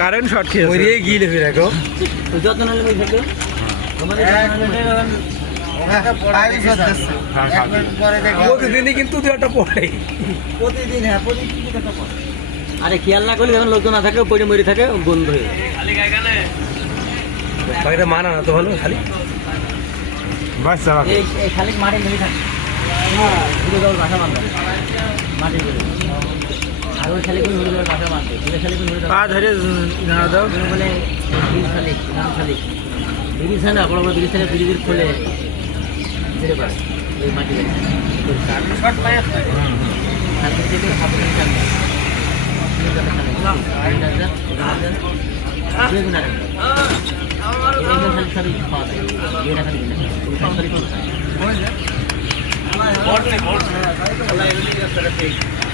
Current short খেয়েছে মরিয়ে গিয়ে ফিরে রাখো। যত্ন নিলে প্রতিদিনই কিন্তু দু একটা পড়ে। প্রতিদিন হ্যাঁ প্রতিদিন পড়ে। আরে খেয়াল না করলে যখন লোকজন না থাকে পড়ে মরে থাকে বন্ধ হয়ে যায়। মানা না তো ভালো খালি। এই খালি মাঠে ধরে থাকে। ঘুরে যাওয়ার বাসা বান্ধব মাঠে ঘুরে আর শালিক ঘুরে যাওয়ার বাসা বাঁধবে ঘুরে শালিক ঘুরে পা ধরে না দাও বলে বিড়ি। শালিক নাম শালিক বিড়ি ছানা বড় বড় বিড়ি ছানা বিড়ির খোলে ঘুরে পারে ওই মাটি কালকে থেকে बोर्ड से बोर्ड से अल्लाह ये भी कर सकते हैं